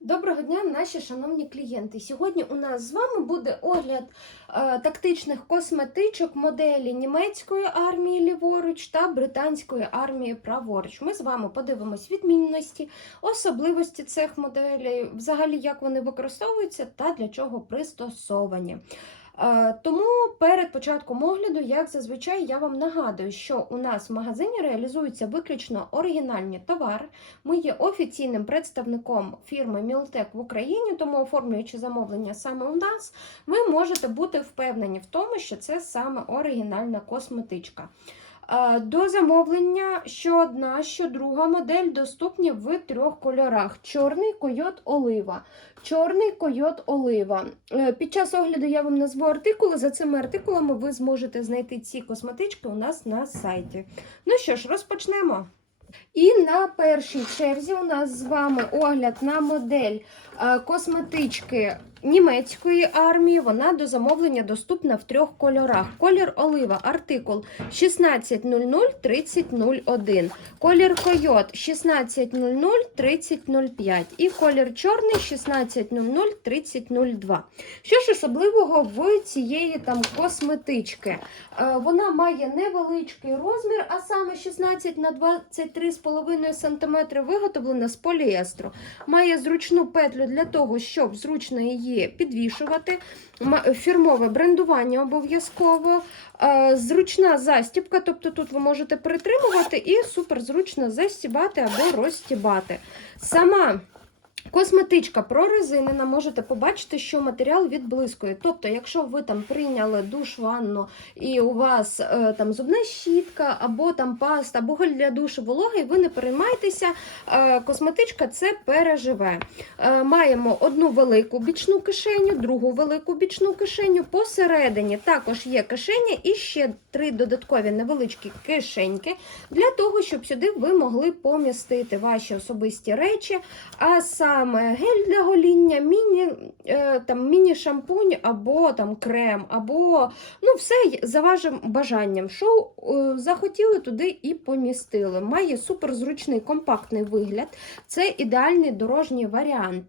Доброго дня, наші шановні клієнти. Сьогодні у нас з вами буде огляд е, тактичних косметичок моделі німецької армії ліворуч та британської армії праворуч. Ми з вами подивимось відмінності, особливості цих моделей, взагалі як вони використовуються та для чого пристосовані. Тому перед початком огляду, як зазвичай, я вам нагадую, що у нас в магазині реалізуються виключно оригінальні товари. Ми є офіційним представником фірми Мілтек в Україні, тому оформлюючи замовлення саме у нас, ви можете бути впевнені в тому, що це саме оригінальна косметичка. До замовлення що одна, що друга модель доступні в трьох кольорах: чорний койот олива. Чорний койот олива. Е, Під час огляду я вам назву артикули. За цими артикулами ви зможете знайти ці косметички у нас на сайті. Ну що ж, розпочнемо. І на першій черзі у нас з вами огляд на модель е, косметички німецької армії. Вона до замовлення доступна в трьох кольорах. Колір олива, артикул 1600-3001, колір койот 1600-3005 і колір чорний 1600-3002. Що ж особливого в цієї там косметички? Е, Вона має невеличкий розмір, а саме 16 на 23,5 см виготовлена з поліестру. Має зручну петлю для того, щоб зручно її підвішувати. Фірмове брендування обов'язково. Е, Зручна застібка, тобто тут ви можете притримувати і суперзручно застібати або розстібати. Сама Косметичка прорезинена, можете побачити, що матеріал відблискує. Тобто, якщо ви там прийняли душ, ванну і у вас е, там зубна щітка, або там паста, або гель для душу вологий, ви не переймайтеся, е, косметичка це переживе. Е, маємо одну велику бічну кишеню, другу велику бічну кишеню. Посередині також є кишеня і ще три додаткові невеличкі кишеньки для того, щоб сюди ви могли помістити ваші особисті речі, а саме гель для гоління, міні, е, там, міні-шампунь або там, крем, або ну, все за вашим бажанням. Що е, захотіли, туди і помістили. Має суперзручний компактний вигляд. Це ідеальний дорожній варіант.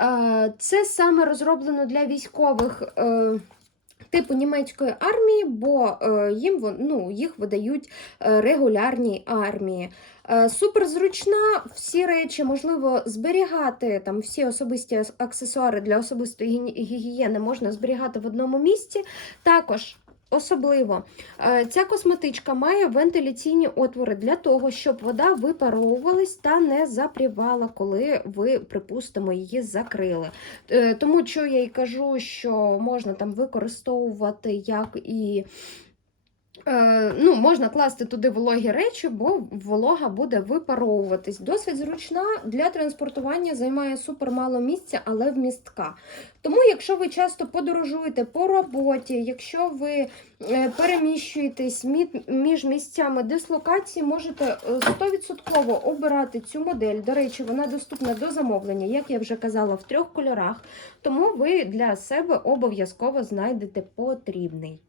Е, Це саме розроблено для військових. Е, Типу німецької армії, бо е, їм ну, їх видають регулярні регулярній армії. Е, Суперзручна, всі речі можливо зберігати, там всі особисті аксесуари для особистої гігієни можна зберігати в одному місці. Також особливо е, ця косметичка має вентиляційні отвори для того, щоб вода випаровувалась та не запрівала, коли ви, припустимо, її закрили. Е, Тому що я й кажу, що можна там використовувати як і. Е, ну, можна класти туди вологі речі, бо волога буде випаровуватись. Досить зручна для транспортування, займає супер мало місця, але вмістка. Тому, якщо ви часто подорожуєте по роботі, якщо ви е, переміщуєтесь мі- між місцями дислокації, можете е, 100% обирати цю модель. До речі, вона доступна до замовлення, як я вже казала, в трьох кольорах. Тому ви для себе обов'язково знайдете потрібний.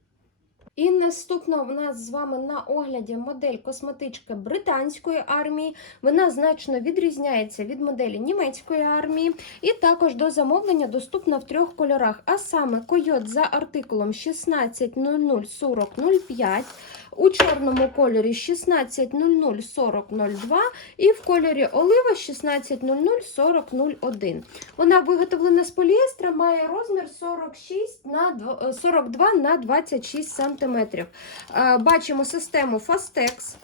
І наступна в нас з вами на огляді модель косметички британської армії. Вона значно відрізняється від моделі німецької армії. І також до замовлення доступна в трьох кольорах, а саме койот за артикулом 16004005, у чорному кольорі 16004002 і в кольорі олива 16004001. Вона виготовлена з поліестра, має розмір 46 на дв- е, 42 на 26 см. Бачимо систему Fastex.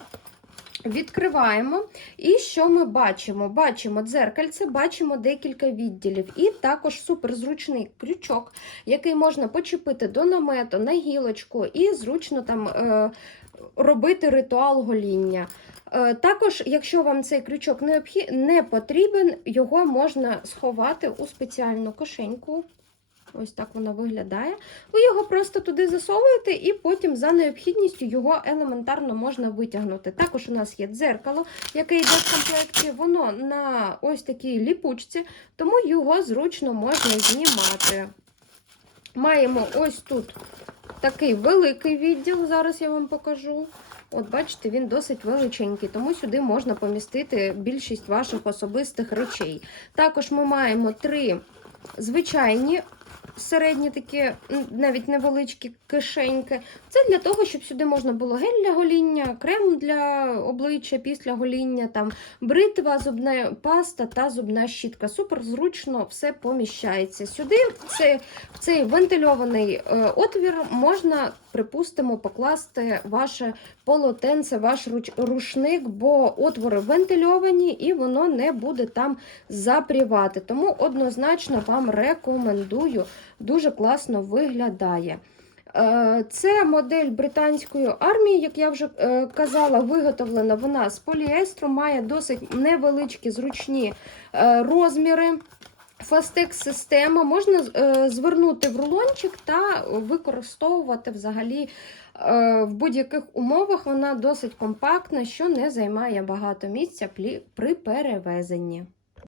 Відкриваємо. І що ми бачимо? Бачимо дзеркальце, бачимо декілька відділів. І також суперзручний крючок, який можна почепити до намету, на гілочку, і зручно там е, робити ритуал гоління. Е, Також, якщо вам цей крючок не потрібен, його можна сховати у спеціальну кишеньку. Ось так воно виглядає. Ви його просто туди засовуєте, і потім за необхідністю його елементарно можна витягнути. Також у нас є дзеркало, яке йде в комплекті. Воно на ось такій ліпучці, тому його зручно можна знімати. Маємо ось тут такий великий відділ, зараз я вам покажу. От бачите, він досить величенький, тому сюди можна помістити більшість ваших особистих речей. Також ми маємо три звичайні. Середні такі, навіть невеличкі кишеньки. Це для того, щоб сюди можна було гель для гоління, крем для обличчя після гоління, там бритва, зубна паста та зубна щітка. Супер зручно все поміщається. Сюди в цей, в цей вентильований е, отвір можна, припустимо, покласти ваше полотенце, ваш рушник, бо отвори вентильовані і воно не буде там запрівати. Тому однозначно вам рекомендую, дуже класно виглядає. Е, Це модель британської армії, як я вже е, казала, виготовлена вона з поліестру, має досить невеличкі зручні е, розміри. Фастекс-система можна звернути в рулончик та використовувати взагалі в будь-яких умовах. Вона досить компактна, що не займає багато місця при перевезенні.